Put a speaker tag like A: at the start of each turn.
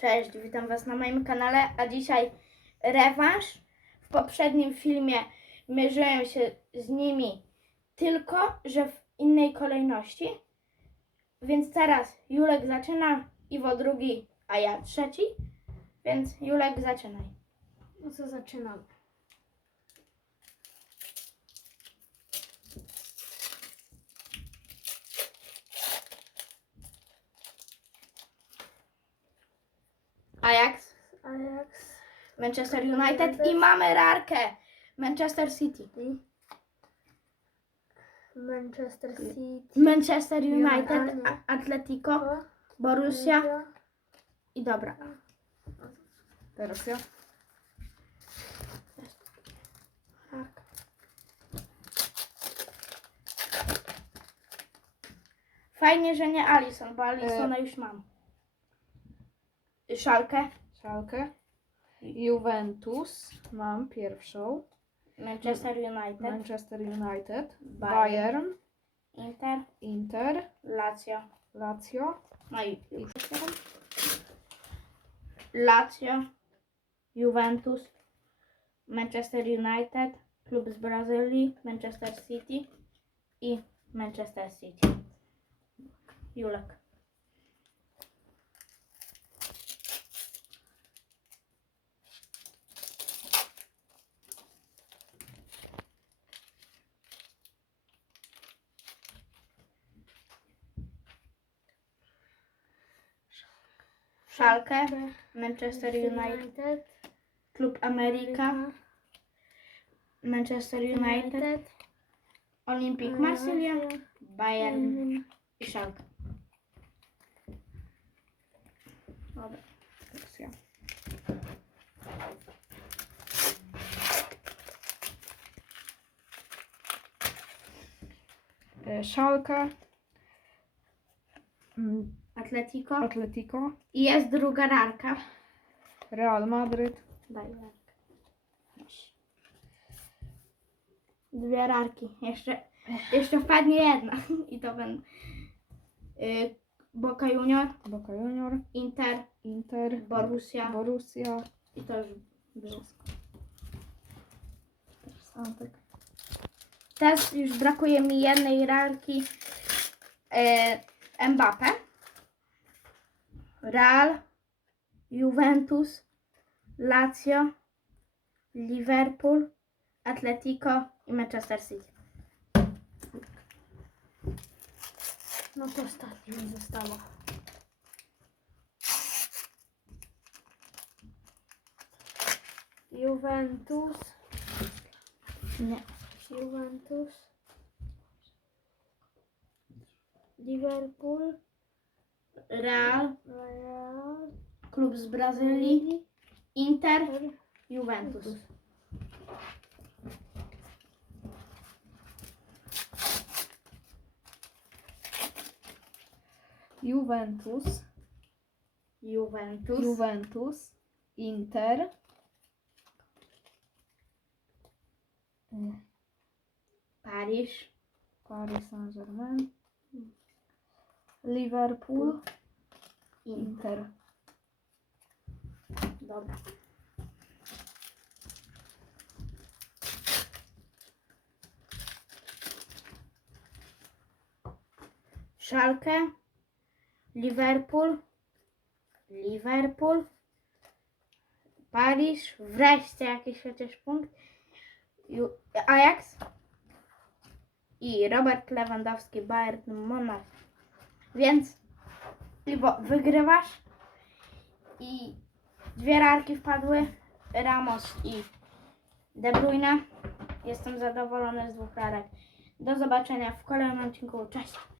A: Cześć, witam Was na moim kanale, a dzisiaj rewanż. W poprzednim filmie mierzyłem się z nimi tylko, że w innej kolejności. Więc teraz Julek zaczyna, Iwo drugi, a ja trzeci. Więc Julek zaczynaj.
B: No co zaczynamy?
A: Ajax,
B: Ajax
A: Manchester United i mamy rarkę Manchester City.
B: Manchester City.
A: Manchester United,
B: United.
A: Atletico, Borussia i dobra.
C: Teraz ja.
A: Tak. Fajnie, że nie Alison, bo Alisona już mam. Szalkę,
C: Szalkę. Juventus. Mam pierwszą.
A: Manchester United,
C: Manchester United.
A: Bayern. Inter,
C: Inter.
A: Lazio.
C: Lazio.
A: No i już. Lazio, Juventus, Manchester United, klub z Brazylii, Manchester City i Manchester City. Julek. Szalkę, Manchester United, klub Ameryka, Manchester United, Olympic Marsylia, Bayern i Szalkę. Dobra.
C: Teraz ja. Szalkę. Mm,
A: Atletico.
C: Atletico.
A: I jest druga rarka.
C: Real Madryt.
A: Daj rarkę. Dwie rarki. Jeszcze, jeszcze wpadnie jedna. I to będą y, Boca Junior,
C: Boca Junior.
A: Inter,
C: Inter.
A: Borussia
C: Borussia.
A: i to już wszystko.
C: Antek.
A: Teraz już brakuje mi jednej rarki e, Mbappe. Real, Juventus, Lazio, Liverpool, Atletico i Manchester City.
B: No to ostatnie mi zostało. Juventus.
A: Nie.
B: Juventus. Liverpool.
A: Real,
B: Real.
A: z Brazylii, Inter, Juventus.
C: Juventus.
A: Juventus,
C: Juventus. Inter.
A: Paryż,
C: Paris Saint-Germain. Liverpool.
A: Inter. Dobra. Szalkę, Liverpool, Liverpool, Paryż, wreszcie jakiś chociaż punkt, Ajax i Robert Lewandowski, Bayern Monaco. Więc Iwo, wygrywasz i dwie rarki wpadły, Ramos i De Bruyne. Jestem zadowolony z dwóch rarek. Do zobaczenia w kolejnym odcinku. Cześć!